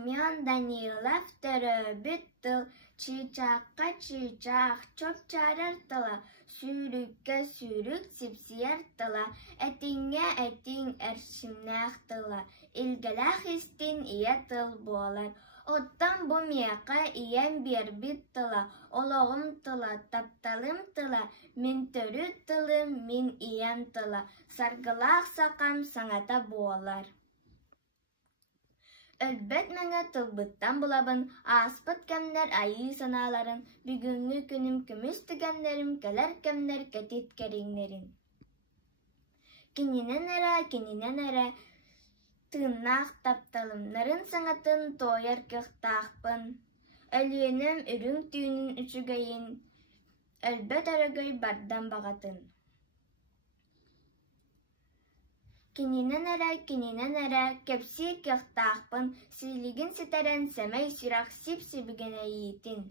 Семен Данилов төрөбүт тыл, чыйчакка чыйчак, чоп чарар тыла, сүүрүккө сүүрүк сипсияр тыла, этиңе этиң эршимнах тыла, илгелах истин ие тыл болар. Оттан бу мияка иен бербит тыла, ологум тыла, тапталым тыла, мин төрү тылым, мин иен тыла, саргылах сакам саңата болар. Өлбөт мәңе тылбыттан булабын, аспыт кемнер айы саналарын, бүгүнгү күнүм күмүс тигеннерим, келер кемнер кетит кериңнерин. Кининен эре, тыыннах тапталымнарын саңатын тояр кыхтаахпын. Өлүөнөм үрүң түйүнүн үчүгейин, өлбөт өрөгөй бардан багатын. Кининен эре, кепси кыхтаахпын, силигин ситерен семей сүрак сип-сибиген ийитин.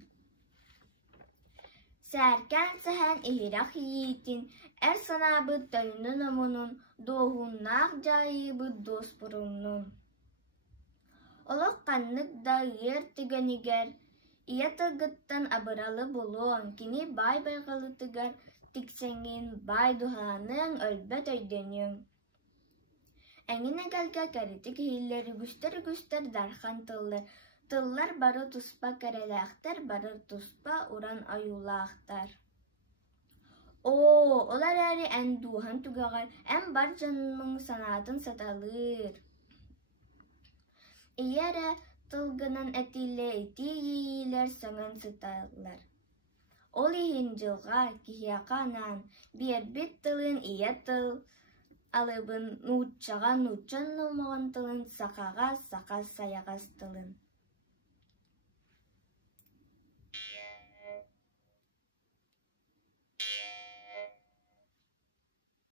Сәркән сәһән ихирах ийитин, эр санабыт төлүнүн омунун, доохуннаах жайыбыт доспуруннун. Олох каннык да ыер тигенигер, ия тылгыттан абыралы болуон, кини бай байгылытыгар тиксеңин бай духаның өлбөт өйдөнүң. Әңін әгәлгә кәрітік хейлер, үгістер дархан тыллар. Тыллар бары туспа кәреләқтер, бары туспа уран аюлақтар. Олар әрі ән духан түгәғар, ән бар жанының санатын саталыр. Иярә тылгынан әтиле әти ейілер саңын саталар. Ол ихин жылға, кихияқанан, бербет тылын ия тыл, алыбын нуччага нуччан номогон тылын, сакага сака саягас тылын.